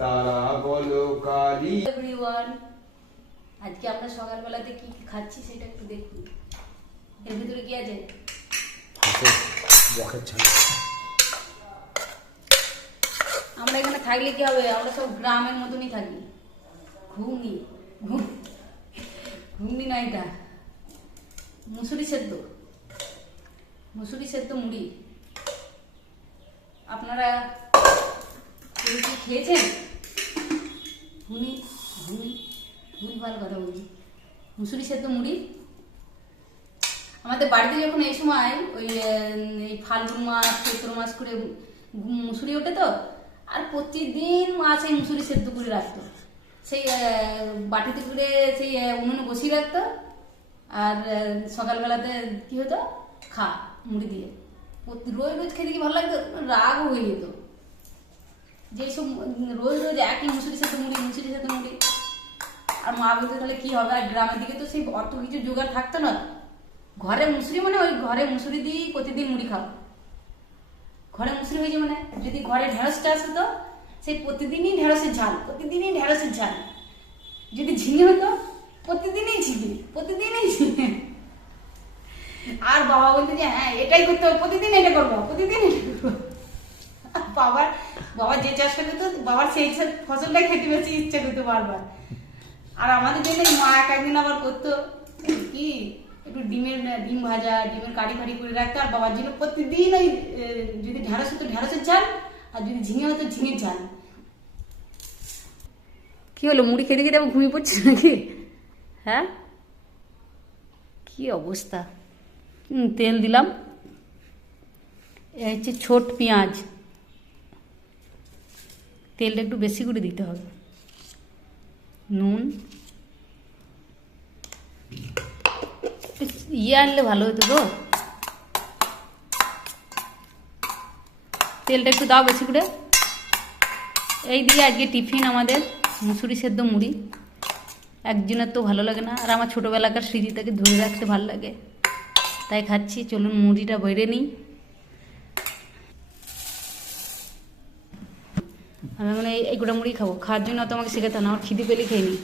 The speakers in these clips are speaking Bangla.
তারা বলো কালী। এভরিওয়ান, আজকে আমরা সকালবেলাতে কি কি খাচ্ছি সেটা একটু দেখুন। এর ভিতরে কি আছে? বকের ছাল। আমরা এখানে থাকলে কি হবে? আমরা সব গ্রামের মতনই থাকি। ঘুগনি ঘুগনি না, এটা মুসুরি সেদ্ধ, মুসুরি সেদ্ধ মুড়ি। আপনারা কেউ কি খেয়েছেন? ঘুগনি ঘুগনি ভুলভাল কথা বলছি। মুসুরি সেদ্ধ মুড়ি। আমাদের বাড়িতে যখন এই সময় ওই এই ফাল্গুন মাস চৈত্র মাস করে মুসুরি ওঠে তো, আর প্রতিদিন মাছ এই মুসুরি সেদ্ধ করে রাখতো। সেই বাটিতে করে সেই উনুনে বসিয়ে রাখতো, আর সকালবেলাতে কি হতো, খা মুড়ি দিয়ে। রোজ রোজ খেতে কি ভালো লাগতো, রাগও হয়ে যেত যে এইসব রোজ রোজ একই মুসুরি সেদ্ধ মুড়ি, মুসুরি সেদ্ধ মুড়ি। আর মা বলতে তাহলে কি হবে, আর গ্রামের দিকে তো সেই অত কিছু জোগাড় থাকতো না। ঘরে মুসুরি মানে ওই ঘরে মুসুরি দিয়েই প্রতিদিন মুড়ি খাও। ঘরে মুসুরি হয়েছে মানে যদি ঘরে ঢেঁড়স চাষ হতো, সেই প্রতিদিনই ঢেঁড়সের ঝাল, প্রতিদিনই ঢেঁড়সের ঝাল। যদি ঝিঙে হতো, প্রতিদিনই ঝিঙে, প্রতিদিনই ঝিঙে। আর বাবা বলতো যে হ্যাঁ এটাই করতে হবে, প্রতিদিন এটা করবো, প্রতিদিন এটা করবো। বাবা যে চাষ করতো, বাবার সেই ফসলটাই খেতে বেশি ইচ্ছা করতো বারবার। আর আমাদের জন্য মা একদিন আবার করতো কি, একটু ডিম ভাজা, ডিমের কারি ফাড়ি করে রাখতো। আর বাবার জন্য প্রতিদিন ওই যদি ঢেঁড়স হতো ঢেঁড়সের ঝাল, আর যদি ঝিঙে হতো ঝিঙের ঝাল। কি হলো, মুড়ি খেতে খেতে আবার ঘুমিয়ে পড়ছিস নাকি? হ্যাঁ, কি অবস্থা। তেল দিলাম, এই হচ্ছে ছোট পেঁয়াজ। তেলটা একটু বেশি করে দিতে হবে। নুন আনলে ভালো হতো তো। তেলটা একটু দাও বেশি করে। এই দিয়ে আজকে টিফিন আমাদের মুসুরি সেদ্ধ মুড়ি। একজনের তো ভালো লাগে না, আর আমার ছোটোবেলাকার স্মৃতিটাকে ধরে রাখতে ভালো লাগে, তাই খাচ্ছি। চলুন মুড়িটা বেড়ে নিই। আমি মানে এই গোটা মুড়ি খাবো, খাওয়ার জন্য তোমাকে শেখাতে না, আমার খিদে পেলে খেয়ে নিই।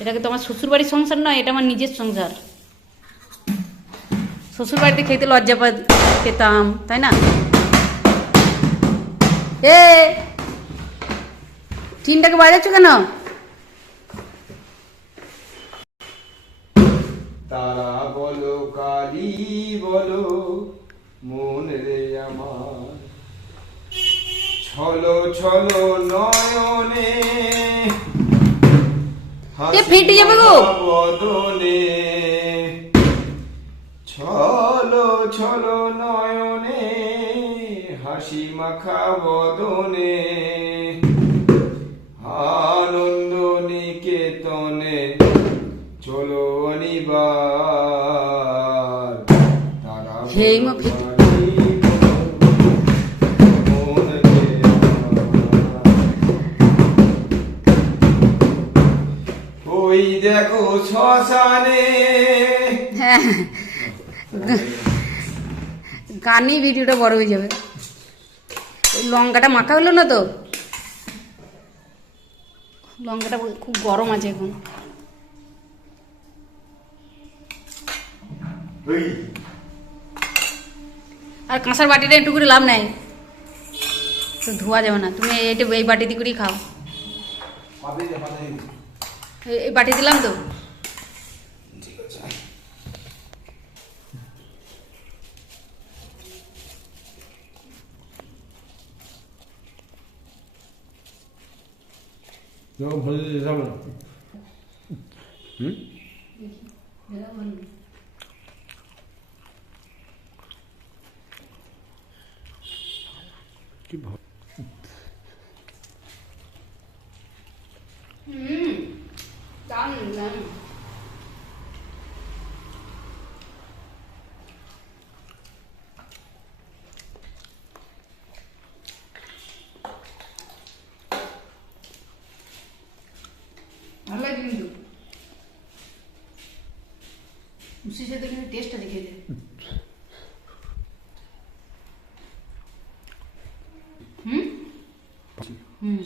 এটাকে তোমার শ্বশুরবাড়ির সংসার নয়, এটা আমার নিজের সংসার। শ্বশুরবাড়িতে খেতে লজ্জা পেতাম, তাই না? এ টিনটাকে বাজাচ্ছ কেন? তারা বলো কালী বলো মন রে আমার, ছলো ছলো নয়নে ফেটে যাবে গো বদনে, ছলো ছলো নয়নে হাসি মাখা বদনে, আনন্দ নিকেতনে চলো অনিবার। তারা হেই মা ফেটে ওই দেখো শ্মশানে। হ্যাঁ, গানই ভিডিওটা বড় হয়ে যাবে। ওই লঙ্কাটা মাখা হলো না তো, লঙ্কাটা খুব গরম আছে এখন। আর কাঁসার বাটিটা একটু করে লাভ নাই তো, ধোয়া যাবে না। তুমি এটা এই বাটিতে করেই খাও। এই বাটি দিলাম তো। দারুণ দারুণ। ভালো লাগে কিন্তু মুসির সাথে কিন্তু টেস্ট আছে খেতে। হুম হুম